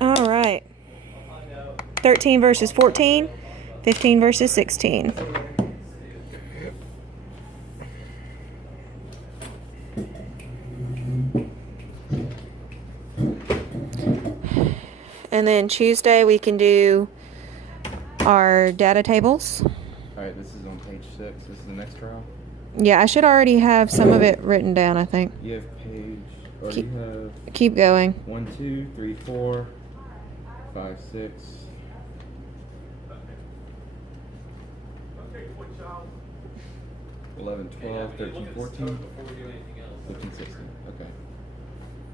All right. 13 versus 14, 15 versus 16. And then Tuesday we can do our data tables. All right, this is on page 6. This is the next trial. Yeah, I should already have some of it written down, I think. You have page, or you have Keep going. 1, 2, 3, 4, 5, 6. 11, 12, 13, 14, 15, 16. Okay.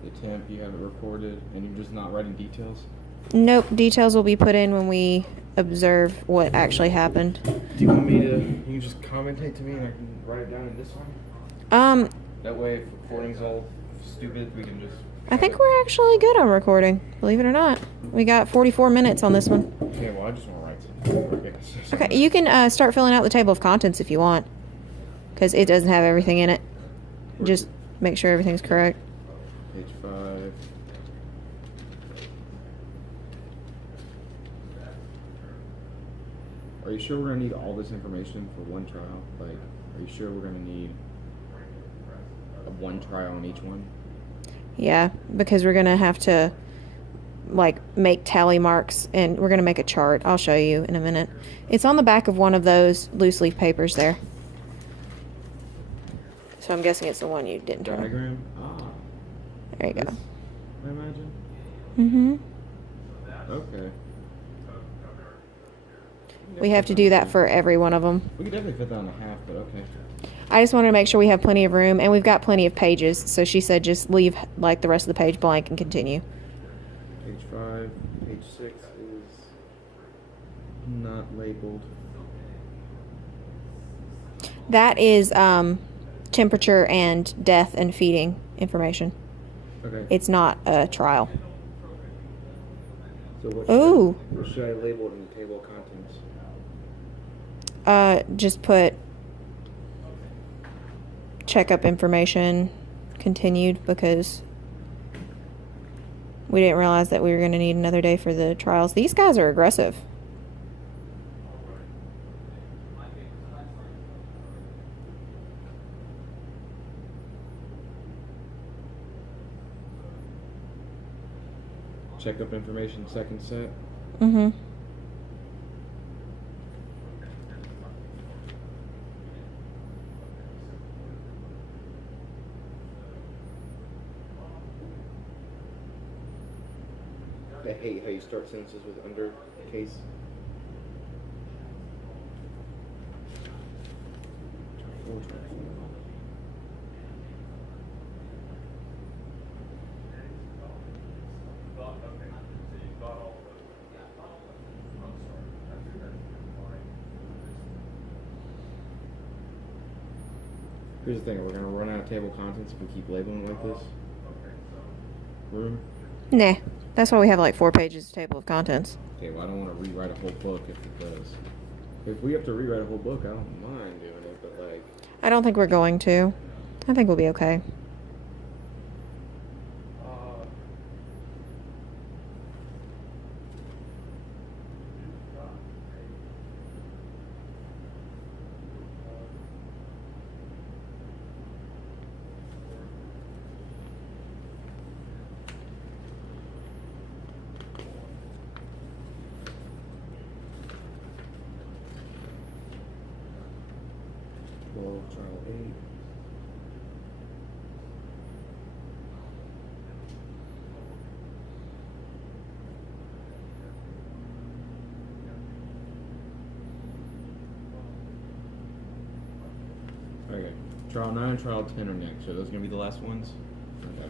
The temp, you have it recorded, and you're just not writing details? Nope, details will be put in when we observe what actually happened. Do you want me to, you can just commentate to me and I can write it down in this one? That way, if recording's all stupid, we can just... I think we're actually good on recording, believe it or not. We got 44 minutes on this one. Okay, well, I just want to write something. Okay, you can start filling out the table of contents if you want, because it doesn't have everything in it. Just make sure everything's correct. Page 5. Are you sure we're going to need all this information for one trial? Like, are you sure we're going to need one trial on each one? Yeah, because we're going to have to, like, make tally marks, and we're going to make a chart. I'll show you in a minute. It's on the back of one of those loose leaf papers there. So I'm guessing it's the one you didn't turn. Diagram? Ah. There you go. I imagine? Mm-hmm. Okay. We have to do that for every one of them. We could definitely fit that in half, but okay. I just wanted to make sure we have plenty of room, and we've got plenty of pages. So she said just leave, like, the rest of the page blank and continue. Page 5. Page 6 is not labeled. That is temperature and death and feeding information. Okay. It's not a trial. So Ooh. What should I label it in the table of contents? Just put checkup information continued, because we didn't realize that we were going to need another day for the trials. These guys are aggressive. Checkup information, second set. Mm-hmm. I hate how you start sentences with under case. Here's the thing, we're gonna run out of table contents if we keep labeling it like this. Room? Nah. That's why we have like 4 pages of table of contents. Okay, well I don't want to rewrite a whole book if it does. If we have to rewrite a whole book, I don't mind doing it, but like... I don't think we're going to. I think we'll be okay. Trial 8. Okay. Trial 9 and Trial 10 are next. Are those going to be the last ones? Okay.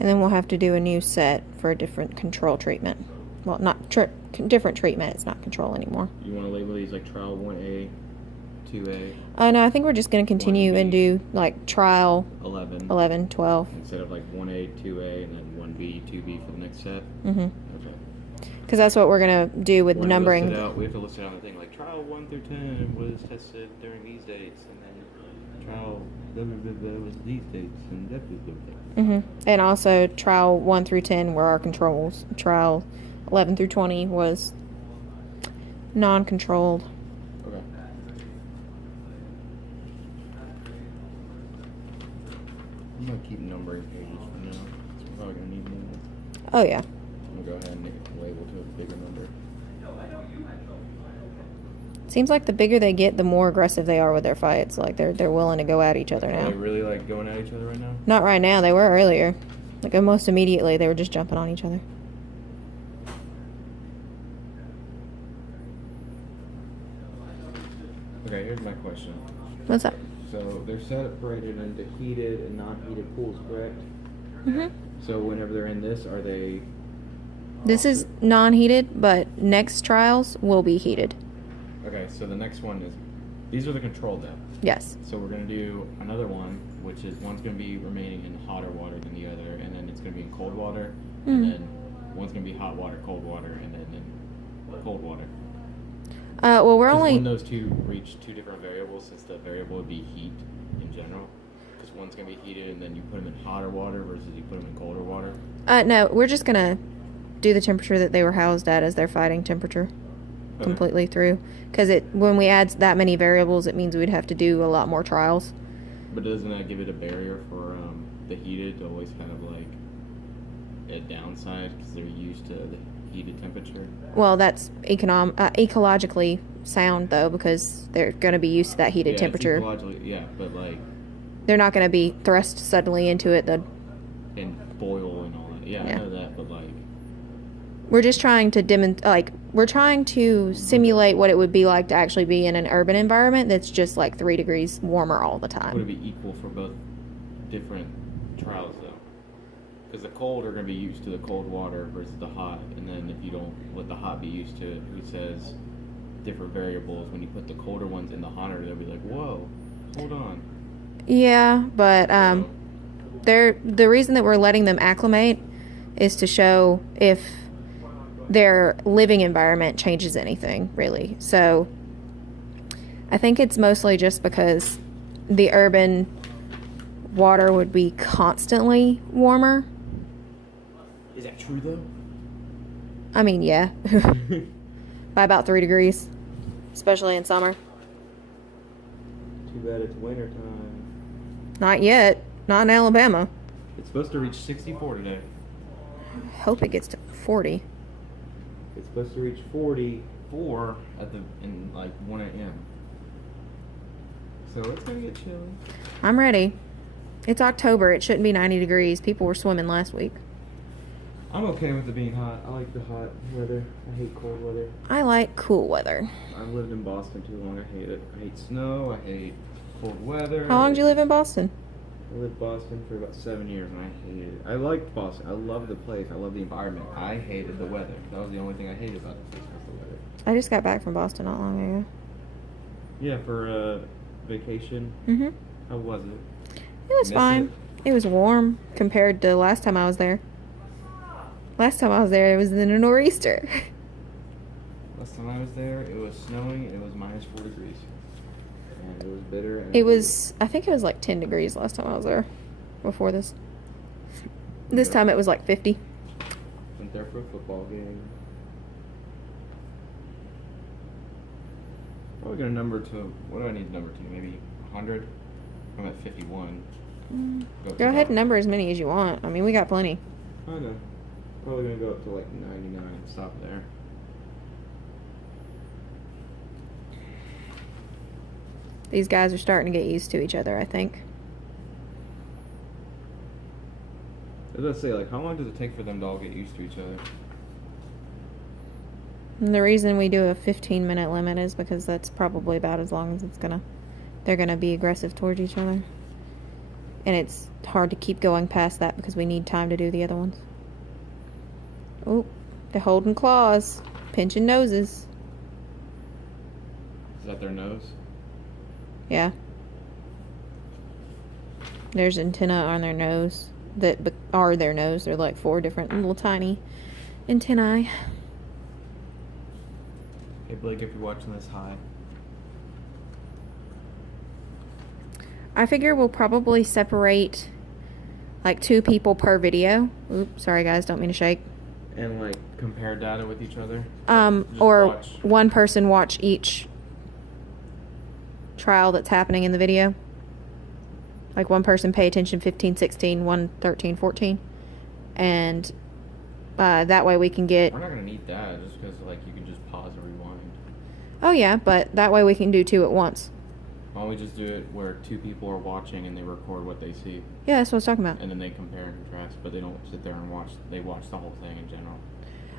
And then we'll have to do a new set for a different control treatment. Well, not different treatment. It's not control anymore. You want to label these like Trial 1A, 2A? No, I think we're just going to continue 1B. and do like trial 11. 11, 12. Instead of like 1A, 2A, and then 1B, 2B for the next set? Mm-hmm. Okay. Because that's what we're going to do with the numbering. We have to list it out on the thing, like trial 1 through 10 was tested during these dates, and then trial was these dates and that was the And also, trial 1 through 10 were our controls. Trial 11 through 20 was non-controlled. Okay. I'm gonna keep numbering pages for now. We're probably gonna need more. Oh, yeah. I'm gonna go ahead and make a label to a bigger number. Seems like the bigger they get, the more aggressive they are with their fights. Like, they're willing to go at each other Are now. they really like going at each other right now? Not right now. They were earlier. Like, almost immediately, they were just jumping on each other. Okay, here's my question. What's up? So they're separated into heated and non-heated pools, correct? Mm-hmm. So whenever they're in this, are they? This is non-heated, but next trials will be heated. Okay, so the next one is, these are the controlled now. Yes. So we're gonna do another one, which is one's gonna be remaining in hotter water than the other, and then it's gonna be in cold water, and then one's gonna be hot water, and then in cold water. Well, we're only. Wouldn't those two reach two different variables, since the variable would be heat in general? Because one's gonna be heated, and then you put them in hotter water versus you put them in colder water. No, we're just gonna do the temperature that they were housed at as their fighting temperature. Okay. Completely through, because when we add that many variables, it means we'd have to do a lot more trials. But doesn't that give it a barrier for the heated to always have like a downside because they're used to the heated temperature? Well, that's ecologically sound though, because they're going to be used to that heated temperature. Ecologically, yeah, but like they're not going to be thrust suddenly into it. And boil and all that. Yeah, I know that, but like we're just trying to we're trying to simulate what it would be like to actually be in an urban environment that's just like 3 degrees warmer all the time. would it be equal for both different trials though? Because the cold are going to be used to the cold water versus the hot, and then if you don't let the hot be used to it, who says different variables? When you put the colder ones in the hotter, they'll be like, whoa, hold on. Yeah, but the reason that we're letting them acclimate is to show if their living environment changes anything, really. So I think it's mostly just because the urban water would be constantly warmer. Is that true though? I mean, yeah. By about 3 degrees, especially in summer. Too bad it's winter time. Not yet. Not in Alabama. It's supposed to reach 64 today. Hope it gets to 40. It's supposed to reach 44 in like 1 a.m. So it's gonna get chilly. I'm ready. It's October. It shouldn't be 90 degrees. People were swimming last week. I'm okay with it being hot. I like the hot weather. I hate cold weather. I like cool weather. I've lived in Boston too long. I hate it. I hate snow. I hate cold weather. How long did you live in Boston? I lived in Boston for about 7 years, and I hated it. I liked Boston. I love the place. I love the environment. I hated the weather. That was the only thing I hated about the place was the weather. I just got back from Boston not long ago. Yeah, for vacation. Mm-hmm. How was it? It was fine. It was warm compared to last time I was there. Last time I was there, it was in a nor'easter. Last time I was there, it was snowing and it was minus 4 degrees. And it was bitter. And I think it was like 10 degrees last time I was there before this. This time it was like 50. Went there for a football game. Probably gonna number to, what do I need to number to? Maybe 100? I'm at 51. Go ahead and number as many as you want. I mean, we got plenty. I know. Probably gonna go up to like 99 and stop there. These guys are starting to get used to each other, I think. I was about to say, like, how long does it take for them to all get used to each other? And the reason we do a 15-minute limit is because that's probably about as long as they're gonna be aggressive towards each other. And it's hard to keep going past that because we need time to do the other ones. Oh, they're holding claws, pinching noses. Is that their nose? Yeah. There's antenna on their nose that are their nose. They're like 4 different little tiny antennae. Hey Blake, if you're watching this, hi. I figure we'll probably separate like 2 people per video. Oops, sorry guys, don't mean to shake. And like compare data with each other. Just Or watch. one person watch each trial that's happening in the video. Like one person pay attention 15, 16, one 13, 14. And that way we can get... We're not going to need that just because like you can just pause and rewind. Oh yeah, but that way we can do 2 at once. Why don't we just do it where 2 people are watching and they record what they see? Yeah, that's what I was talking about. And then they compare and contrast, but they don't sit there and watch. They watch the whole thing in general.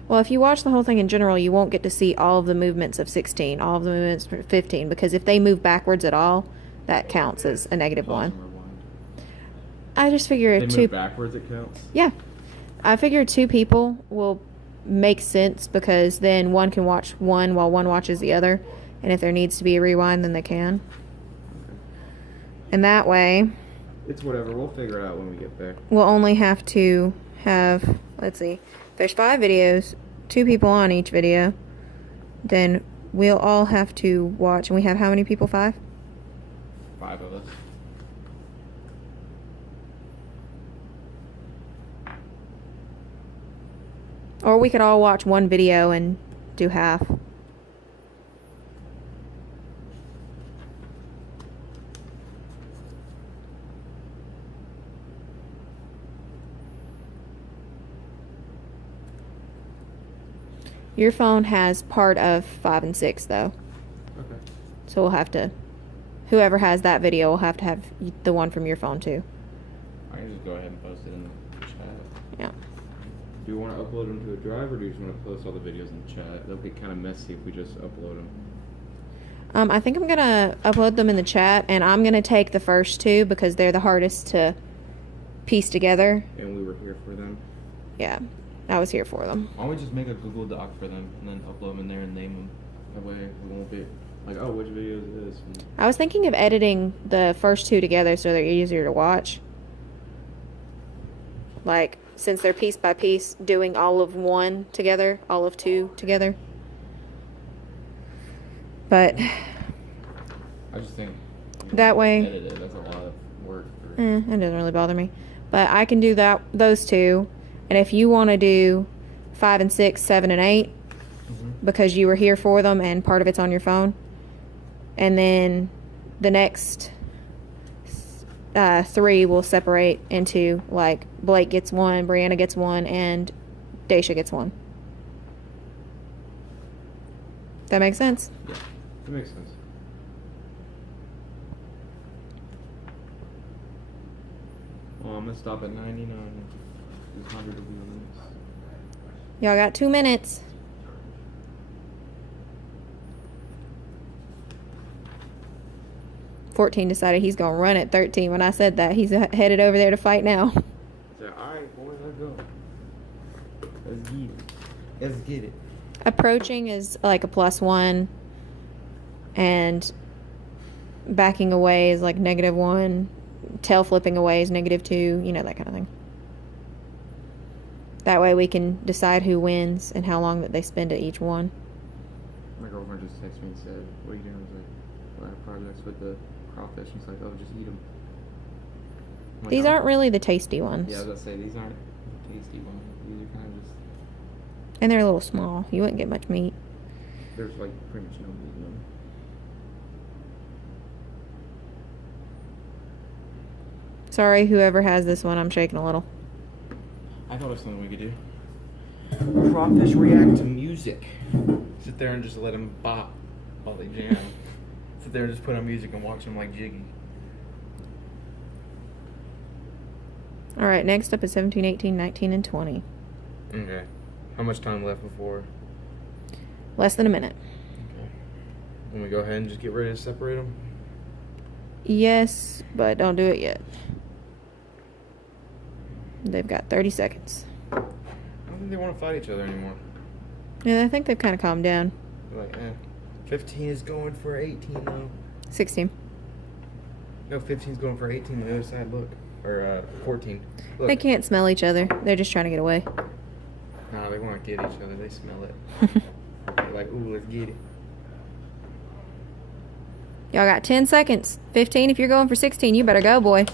Well, if you watch the whole thing in general, you won't get to see all of the movements of 16, all of the movements of 15, because if they move backwards at all, that counts as a negative Pause 1. and rewind. I just figure They if move 2... backwards, it counts. Yeah. I figure 2 people will make sense because then one can watch one while one watches the other. And if there needs to be a rewind, then they can. And that way, It's whatever. We'll figure it out when we get there. we'll only have to have, let's see, there's 5 videos, 2 people on each video. Then we'll all have to watch. And we have how many people? 5? 5 of us. Or we could all watch one video and do half. Your phone has part of 5 and 6 though. Okay. So we'll have to, whoever has that video will have to have the one from your phone too. I can just go ahead and post it in the chat. Yeah. Do you want to upload them to a drive, or do you just want to post all the videos in the chat? That'll be kind of messy if we just upload them. I think I'm going to upload them in the chat, and I'm going to take the first 2 because they're the hardest to piece together. And we were here for them. Yeah, I was here for them. Why don't we just make a Google Doc for them and then upload them in there and name them? That way we won't be like, oh, which video is this? And I was thinking of editing the first 2 together so they're easier to watch. Like, since they're piece by piece, doing all of 1 together, all of 2 together. But I just think that way, edit it. That's a lot of work. For... it doesn't really bother me. But I can do those 2. And if you want to do 5 and 6, 7 and 8, because you were here for them and part of it's on your phone. And then the next 3 will separate into, like, Blake gets 1, Brianna gets 1, and Daisha gets 1. That makes sense? Yeah, that makes sense. Well, I'm gonna stop at 99. There's 100 of them. Y'all got 2 minutes. "14 decided he's gonna run at 13. When I said that, he's headed over there to fight now. So, alright, boys, let's go. Let's get it. Let's get it. Approaching is like a +1, and backing away is like -1. Tail flipping away is -2. You know, that kind of thing. That way we can decide who wins and how long that they spend at each one. My girlfriend just texted me and said, what are you doing? I was like, well, I have projects with the crawfish. She's like, oh, just eat them. These aren't really the tasty ones. Yeah, I was gonna say, these aren't tasty ones. These are kind of just, And they're a little small. You wouldn't get much meat. there's like pretty much no meat in them. Sorry, whoever has this one, I'm shaking a little. I thought of something we could do. Crawfish react to music. Sit there and just let them bop while they jam. Sit there and just put on music and watch them like Jiggy. All right, next up is 17, 18, 19, and 20. Okay. How much time left before? Less than a minute. Okay. Let me go ahead and just get ready to separate them. Yes, but don't do it yet. They've got 30 seconds. I don't think they want to fight each other anymore. Yeah, I think they've kind of calmed down. They're like, 15 is going for 18 though. 16. No, 15 is going for 18 on the other side. Look. Or 14. Look. They can't smell each other. They're just trying to get away. Nah, they want to get each other. They smell it. They're like, ooh, let's get it. Y'all got 10 seconds. 15 if you're going for 16. You better go, boy.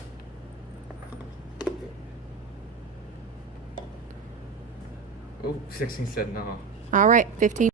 Oh, 16 said no. All right, 15.